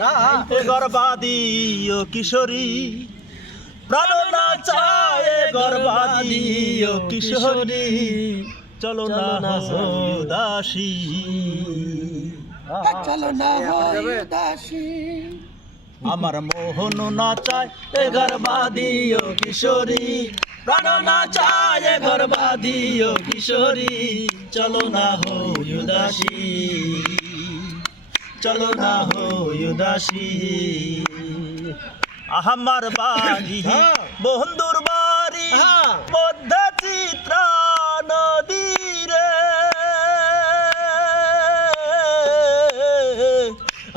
গর্বাদি ও কিশোরী প্রাণ না চায় গর্বাদি ও কিশোরী চলো না উদাসী চলো না উদাসী আমার মোহন না চায় গর্বাদি ও কিশোরী প্রাণ না চায় গর্বাদি ও কিশোরী চলো না উদাসী চলো না উদাসী আমার বাড়ি বন্ধুর বাড়ি মধ্যে চিত্রা নদী রে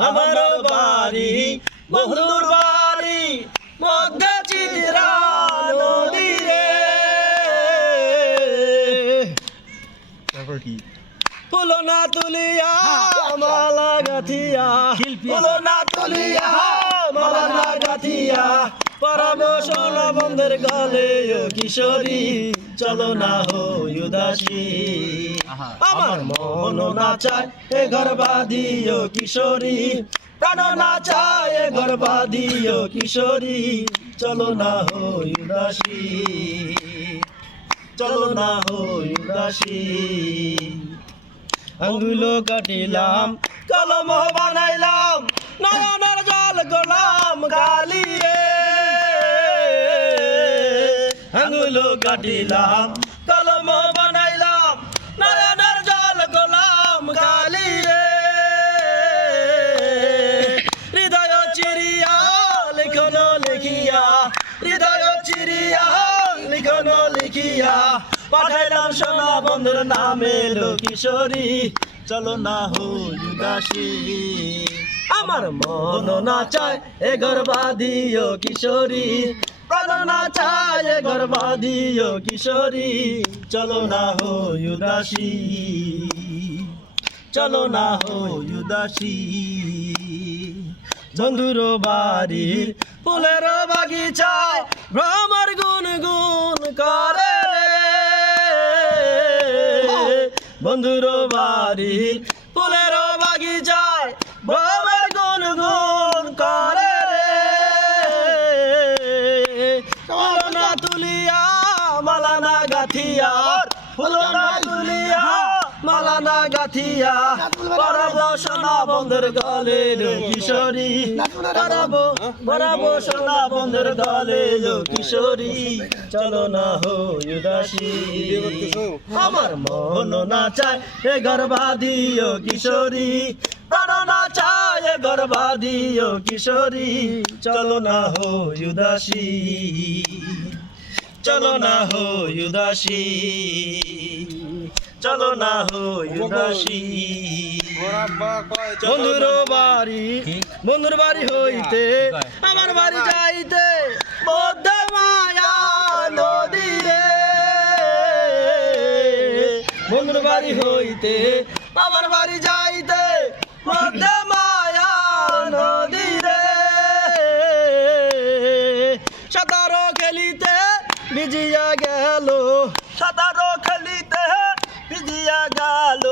আমার বাড়ি বন্ধুর বাড়ি মধ্যে চিত্রা নদী রে তারপর কি ফুলো না তুলিয়া মালা গাথিয়া ফুলো না তুলিয়া মালা না গাথিয়া পরাবো সোনা বন্ধের গলে ও কিশোরী চলো না উদাসী আমার মন না চায় এ গর্বাদি ও কিশোরী প্রাণ না চায় এ গর্বাদি ও কিশোরী চলো না উদাসী চলো না উদাসী আঙ্গুলো কাটিলাম কলম বানাইলাম নয়নের জল গোলাম কালিয়ে আঙ্গুলো কাটিলাম কলম বানাইলাম নয়নের জল গোলাম কালিয়ে হৃদয় চিরিয়া লিখনো লিখিয়া হৃদয় চিরিয়া লিখনো লিখিয়া পাঠাইলাম সোনা বন্ধুর নামে লো কিশোরী চলো না উদাসী আমার মন না চায় এ গর্বাদি ও কিশোরী প্রাণ না চায় এ গর্বাদি ও কিশোরী চলো না উদাসী চলো না উদাসী বন্ধুর বাড়ির ফুলের বাগিচায় ভ্রমর গুন গুন করে বন্ধুর বাড়ির ফুলের বাগিচায় ভ্রমর গুন গুন করে ফুলো না তুলিয়া মালা না গাথিয়া ফুলো না তুলিয়া মালা না গাথিয়া পরাবো সোনা বন্ধুর গলে কিশোরী পরাবো সোনা বন্ধুর গলে কিশোরী চলো না উদাসী আমার মন না চায় এ গর্বাদি ও কিশোরী প্রাণ না চায় এ গর্বাদি ও কিশোরী চলো না উদাসী চলো না উদাসী চলো না উদাসী বন্ধুর বাড়ি হইতে আমার বাড়ি যাইতে মধ্যে মায়া নদী রে বন্ধুর বাড়ি হইতে আমার বাড়ি যাইতে মধ্যে মায়া নদী রে সাঁতারো খেলিতে ভিজিয়া গেল সাঁতারো খেলিতে ভিজিয়া গেল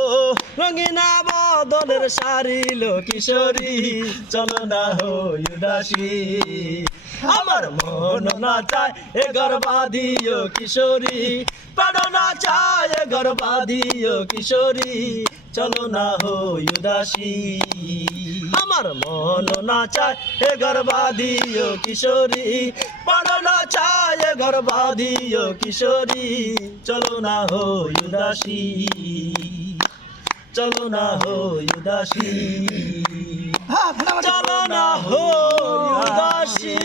রঙিনা বদনের সারিল কিশোরী চলো না উদাসী আমার মন না চায় এ গর্বাদি ও কিশোরী প্রাণ না চায় এ গর্বাদি ও কিশোরী চলো না উদাসী আমার মন না চায় এ গর্বাদি ও কিশোরী প্রাণ না চায় এ গর্বাদি ও কিশোরী চলো না উদাসী চলো না উদাসী চলো না উদাসী।